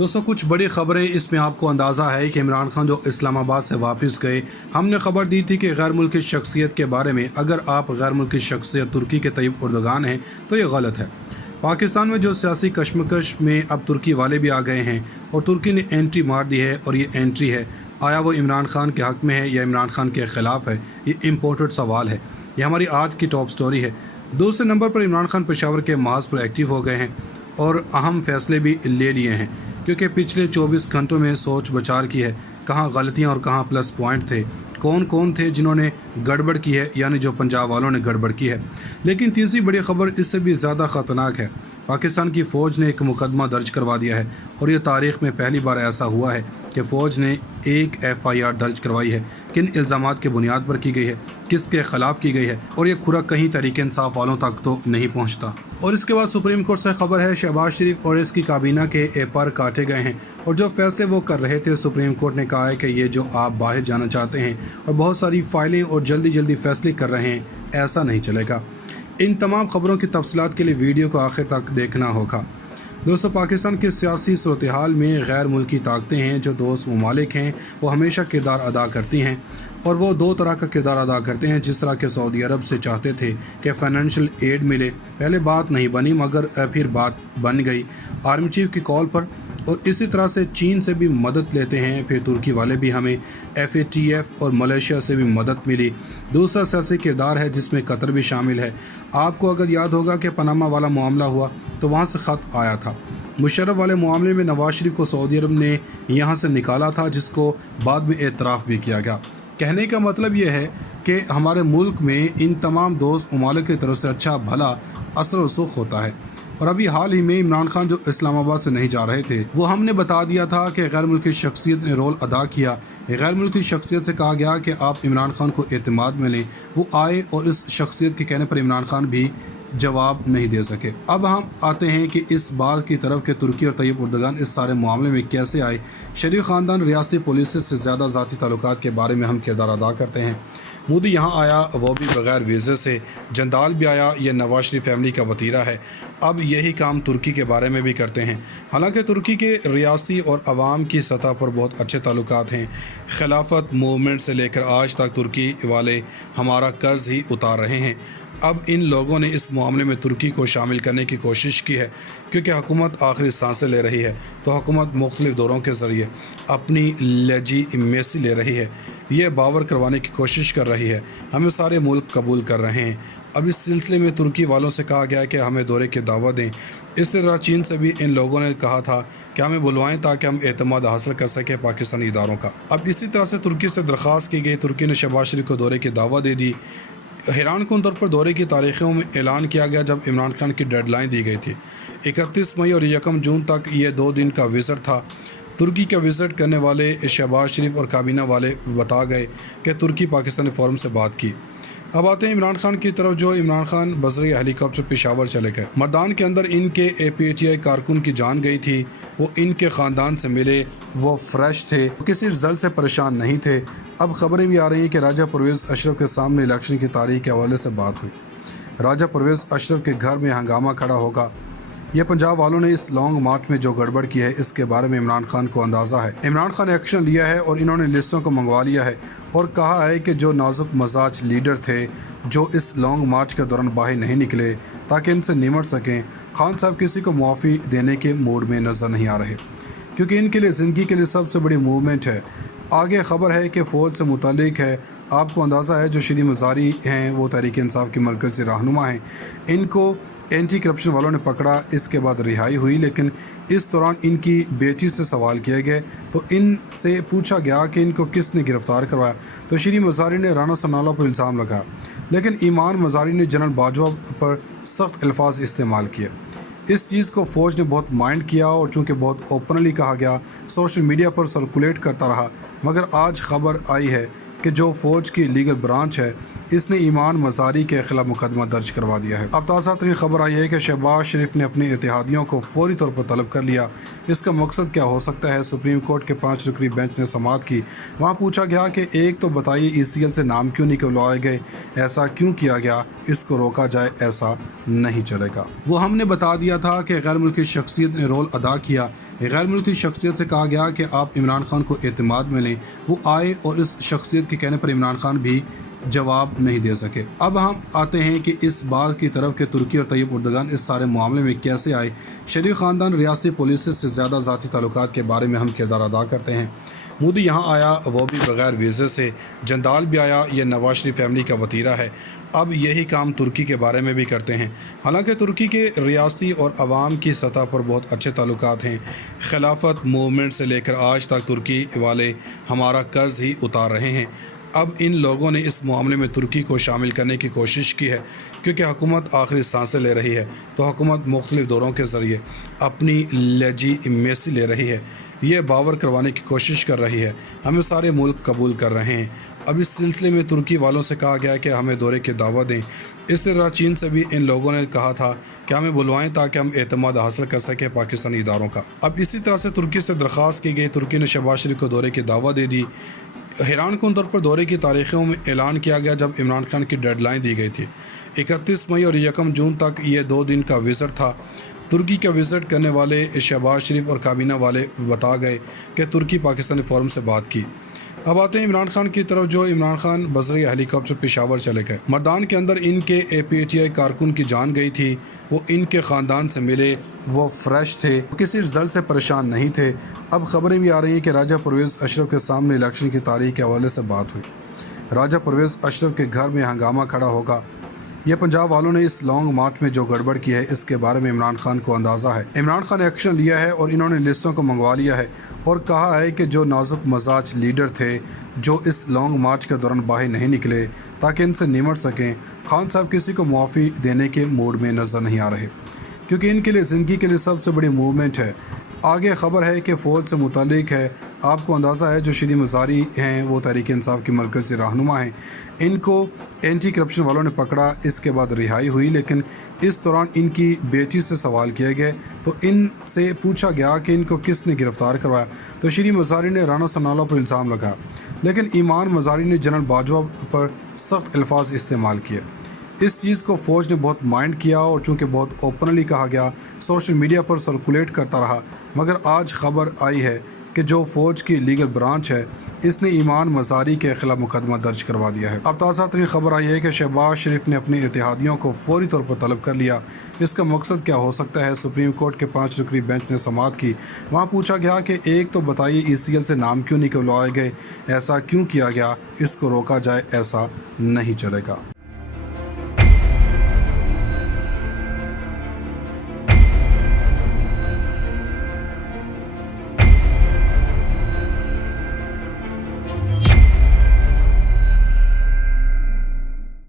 दोस्तों कुछ बड़ी खबरें इसमें आपको अंदाज़ा है कि इमरान खान जो इस्लामाबाद से वापस गए, हमने खबर दी थी कि गैर मुल्की शख्सियत के बारे में। अगर आप गैर मुल्की शख्सियत तुर्की के तैयब उर्दगान हैं तो ये गलत है। पाकिस्तान में जो सियासी कशमकश में अब तुर्की वाले भी आ गए हैं और तुर्की ने एंट्री मार दी है, और ये एंट्री है, आया वो इमरान खान के हक़ में है या इमरान खान के ख़िलाफ़ है, ये इम्पोर्टेड सवाल है। ये हमारी आज की टॉप स्टोरी है। दूसरे नंबर पर इमरान खान पेशावर के महाज पर एक्टिव हो गए हैं और अहम फैसले भी ले लिए हैं, क्योंकि पिछले 24 घंटों में सोच विचार की है, कहाँ गलतियाँ और कहाँ प्लस पॉइंट थे, कौन कौन थे जिन्होंने गड़बड़ की है, यानी जो पंजाब वालों ने गड़बड़ की है। लेकिन तीसरी बड़ी खबर इससे भी ज़्यादा ख़तरनाक है। पाकिस्तान की फ़ौज ने एक मुकदमा दर्ज करवा दिया है, और ये तारीख़ में पहली बार ऐसा हुआ है कि फ़ौज ने एक FIR दर्ज करवाई है। किन इल्ज़ामात की बुनियाद पर की गई है, किसके ख़िलाफ़ की गई है, और ये खुरा कहीं तहरीक इंसाफ वालों तक तो नहीं पहुँचता। और इसके बाद सुप्रीम कोर्ट से खबर है शहबाज शरीफ और इसकी काबीना के पर काटे गए हैं, और जो फैसले वो कर रहे थे सुप्रीम कोर्ट ने कहा है कि ये जो आप बाहर जाना चाहते हैं और बहुत सारी फाइलें और जल्दी जल्दी फैसले कर रहे हैं, ऐसा नहीं चलेगा। इन तमाम खबरों की तफसीलात के लिए वीडियो को आखिर तक देखना होगा। दोस्तों, पाकिस्तान के सियासी सूरत हाल में गैर मुल्की ताकतें हैं जो दोस्त ममालिक हैं, वो हमेशा किरदार अदा करती हैं, और वो दो तरह का किरदार अदा करते हैं। जिस तरह के सऊदी अरब से चाहते थे कि फ़ाइनेंशियल एड मिले, पहले बात नहीं बनी मगर फिर बात बन गई आर्मी चीफ की कॉल पर, और इसी तरह से चीन से भी मदद लेते हैं। फिर तुर्की वाले भी हमें FATF और मलेशिया से भी मदद मिली। दूसरा सियासी किरदार है जिसमें कतर भी शामिल है। आपको अगर याद होगा कि पनामा वाला मामला हुआ तो वहाँ से ख़त आया था। मुशर्रफ वाले मामले में नवाज शरीफ को सऊदी अरब ने यहाँ से निकाला था, जिसको बाद में एतराफ़ भी किया गया। कहने का मतलब ये है कि हमारे मुल्क में इन तमाम दोस्त ममालिक की तरफ से अच्छा भला असर रसूख होता है। और अभी हाल ही में इमरान खान जो इस्लामाबाद से नहीं जा रहे थे, वो हमने बता दिया था कि गैर मुल्की शख्सियत ने रोल अदा किया। गैर मुल्की शख्सियत से कहा गया कि आप इमरान खान को एतमाद में लें। वो आए और इस शख्सियत के कहने पर इमरान खान भी जवाब नहीं दे सके। अब हम आते हैं कि इस बात की तरफ कि तुर्की और तैयब उर्दगान इस सारे मामले में कैसे आए। शरीफ ख़ानदान रियासती पुलिस से ज़्यादा ज़ाती ताल्लुकात के बारे में हम किरदार अदा करते हैं। मोदी यहाँ आया, वो भी बग़ैर वीज़े से। जंदाल भी आया, ये नवाज शरीफ फैमिली का वतीरा है। अब यही काम तुर्की के बारे में भी करते हैं। हालांकि तुर्की के रियासती और अवाम की सतह पर बहुत अच्छे ताल्लुकात हैं। खिलाफत मूवमेंट से लेकर आज तक तुर्की वाले हमारा कर्ज ही उतार रहे हैं। अब इन लोगों ने इस मामले में तुर्की को शामिल करने की कोशिश की है, क्योंकि हुकूमत आखिरी सांसें ले रही है, तो हुकूमत मुख्तलिफ़ दौरों के ज़रिए अपनी लेजिटिमेसी ले रही है। ये बावर करवाने की कोशिश कर रही है, हमें सारे मुल्क कबूल कर रहे हैं। अब इस सिलसिले में तुर्की वालों से कहा गया है कि हमें दौरे की दावत दें। इस तरह चीन से भी इन लोगों ने कहा था कि हमें बुलवाएं ताकि हम एतमाद हासिल कर सकें पाकिस्तानी इदारों का। अब इसी तरह से तुर्की से दरख्वास्त की गई, तुर्की ने शहबाज शरीफ को दौरे की दावत दे दी। हैरान कुन तौर पर दौरे की तारीखों में ऐलान किया गया जब इमरान खान की डेडलाइन दी गई थी। 31 मई और 1 जून तक ये 2 दिन का विज़िट था। तुर्की का विज़िट करने वाले शहबाज शरीफ और काबीना वाले बता गए कि तुर्की पाकिस्तानी फ़ोरम से बात की। अब आते हैं इमरान खान की तरफ, जो इमरान खान बजरी हेलीकॉप्टर पेशावर चले गए। मर्दान के अंदर इनके PTI कारकुन की जान गई थी। वो इनके ख़ानदान से मिले, वो फ्रेश थे, किसी रिजल्ट से परेशान नहीं थे। अब खबरें भी आ रही हैं कि राजा परवेज़ अशरफ के सामने इलेक्शन की तारीख के हवाले से बात हुई। राजा परवेज़ अशरफ के घर में हंगामा खड़ा होगा। ये पंजाब वालों ने इस लॉन्ग मार्च में जो गड़बड़ की है, इसके बारे में इमरान खान को अंदाज़ा है। इमरान खान ने एक्शन लिया है और इन्होंने लिस्टों को मंगवा लिया है, और कहा है कि जो नाजुक मजाज लीडर थे जो इस लॉन्ग मार्च के दौरान बाहर नहीं निकले ताकि इनसे निमट सकें, खान साहब किसी को मुआफ़ी देने के मूड में नज़र नहीं आ रहे, क्योंकि इनके लिए ज़िंदगी के लिए सबसे बड़ी मूवमेंट है। आगे ख़बर है कि फ़ौज से मुतालिक है। आपको अंदाज़ा है जो श्री मज़ारी हैं वो तहरीक इंसाफ के मरकज़ी रहनुमा हैं। इनको एंटी करप्शन वालों ने पकड़ा, इसके बाद रिहाई हुई, लेकिन इस दौरान इनकी बेटी से सवाल किए गए तो इनसे पूछा गया कि इनको किसने गिरफ़्तार करवाया, तो श्री मज़ारी ने राना सनाउल्लाह पर इल्ज़ाम लगाया, लेकिन ईमान मज़ारी ने जनरल बाजवा पर सख्त अल्फाज इस्तेमाल किए। इस चीज़ को फ़ौज ने बहुत माइंड किया, और चूँकि बहुत ओपनली कहा गया, सोशल मीडिया पर सर्कुलेट करता रहा। मगर आज ख़बर आई है कि जो फ़ौज की लीगल ब्रांच है, इसने ईमान मज़ारी के खिलाफ मुकदमा दर्ज करवा दिया है। अब ताज़ा तरीन खबर आई है कि शहबाज शरीफ ने अपने इत्तेहादियों को फौरी तौर पर तलब कर लिया। इसका मकसद क्या हो सकता है? सुप्रीम कोर्ट के 5 रुकनी बेंच ने समाअत की। वहाँ पूछा गया कि एक तो बताइए ECL से नाम क्यों निकलवाए गए, ऐसा क्यों किया गया, इसको रोका जाए, ऐसा नहीं चलेगा। वो हमने बता दिया था कि गैर मुल्की शख्सियत ने रोल अदा किया। غیر ملکی شخصیت سے کہا گیا کہ آپ عمران خان کو اعتماد میں لیں۔ وہ آئے اور اس شخصیت کے کہنے پر عمران خان بھی جواب نہیں دے سکے۔ اب ہم آتے ہیں کہ اس بات کی طرف کہ ترکی اور طیب اردگان اس سارے معاملے میں کیسے آئے۔ شریف خاندان ریاستی پولیس سے زیادہ ذاتی تعلقات کے بارے میں ہم کردار ادا کرتے ہیں۔ مودی یہاں آیا وہ بھی بغیر ویزے سے، جندال بھی آیا، یہ نواز شریف فیملی کا وطیرہ ہے۔ اب یہی کام ترکی کے بارے میں بھی کرتے ہیں۔ حالانکہ ترکی کے ریاستی اور عوام کی سطح پر بہت اچھے تعلقات ہیں۔ خلافت موومنٹ سے لے کر آج تک ترکی والے ہمارا قرض ہی اتار رہے ہیں۔ اب ان لوگوں نے اس معاملے میں ترکی کو شامل کرنے کی کوشش کی ہے، کیونکہ حکومت آخری سانسیں لے رہی ہے تو حکومت مختلف دوروں کے ذریعے اپنی لیجیمیسی لے رہی ہے، یہ باور کروانے کی کوشش کر رہی ہے، ہمیں سارے ملک قبول کر رہے ہیں۔ اب اس سلسلے میں ترکی والوں سے کہا گیا کہ ہمیں دورے کی دعوت دیں۔ اس طرح چین سے بھی ان لوگوں نے کہا تھا کہ ہمیں بلوائیں تاکہ ہم اعتماد حاصل کر سکیں پاکستانی اداروں کا۔ اب اسی طرح سے ترکی سے درخواست کی گئی، ترکی نے شہباز شریف کو دورے کی دعوت دے دی۔ حیران کن طور پر دورے کی تاریخوں میں اعلان کیا گیا جب عمران خان کی ڈیڈ لائن دی گئی تھی۔ 31 مئی اور 1 جون تک یہ 2 دن کا وزٹ تھا۔ ترکی کا وزٹ کرنے والے شہباز شریف اور کابینہ والے بتا گئے کہ ترکی پاکستانی فورم سے بات کی۔ اب آتے ہیں عمران خان کی طرف، جو عمران خان بذریعہ ہیلی کاپٹر پشاور چلے گئے۔ مردان کے اندر ان کے APTI کارکن کی جان گئی تھی، وہ ان کے خاندان سے ملے، وہ فریش تھے، کسی رزلٹ سے پریشان نہیں تھے۔ اب خبریں بھی آ رہی ہیں کہ راجہ پرویز اشرف کے سامنے الیکشن کی تاریخ کے حوالے سے بات ہوئی۔ راجہ پرویز اشرف کے گھر میں ہنگامہ کھڑا ہوگا۔ یہ پنجاب والوں نے اس لانگ مارچ میں جو گڑبڑ کی ہے اس کے بارے میں عمران خان کو اندازہ ہے۔ عمران خان نے ایکشن لیا ہے اور انہوں نے لسٹوں کو منگوا لیا ہے اور کہا ہے کہ جو نازک مزاج لیڈر تھے جو اس لانگ مارچ کے دوران باہر نہیں نکلے تاکہ ان سے نمٹ سکیں، خان صاحب کسی کو معافی دینے کے موڈ میں نظر نہیں آ رہے، کیونکہ ان کے لیے زندگی کے لیے سب سے بڑی موومنٹ ہے۔ آگے خبر ہے کہ فوج سے متعلق ہے۔ آپ کو اندازہ ہے جو شری مزاری ہیں وہ تحریک انصاف کی مرکزی رہنما ہیں، ان کو اینٹی کرپشن والوں نے پکڑا، اس کے بعد رہائی ہوئی، لیکن اس دوران ان کی بیٹی سے سوال کیے گئے تو ان سے پوچھا گیا کہ ان کو کس نے گرفتار کروایا، تو شری مزاری نے رانا ثناءاللہ پر الزام لگایا، لیکن ایمان مزاری نے جنرل باجوہ پر سخت الفاظ استعمال کیے۔ اس چیز کو فوج نے بہت مائنڈ کیا اور چونکہ بہت اوپنلی کہا گیا، سوشل میڈیا پر سرکولیٹ کرتا رہا، مگر آج خبر آئی ہے کہ جو فوج کی لیگل برانچ ہے اس نے ایمان مزاری کے خلاف مقدمہ درج کروا دیا ہے۔ اب تازہ ترین خبر آئی ہے کہ شہباز شریف نے اپنے اتحادیوں کو فوری طور پر طلب کر لیا۔ اس کا مقصد کیا ہو سکتا ہے؟ سپریم کورٹ کے 5 رکنی بینچ نے سماعت کی۔ وہاں پوچھا گیا کہ ایک تو بتائیے ECL سے نام کیوں نکلوائے گئے، ایسا کیوں کیا گیا، اس کو روکا جائے، ایسا نہیں چلے گا۔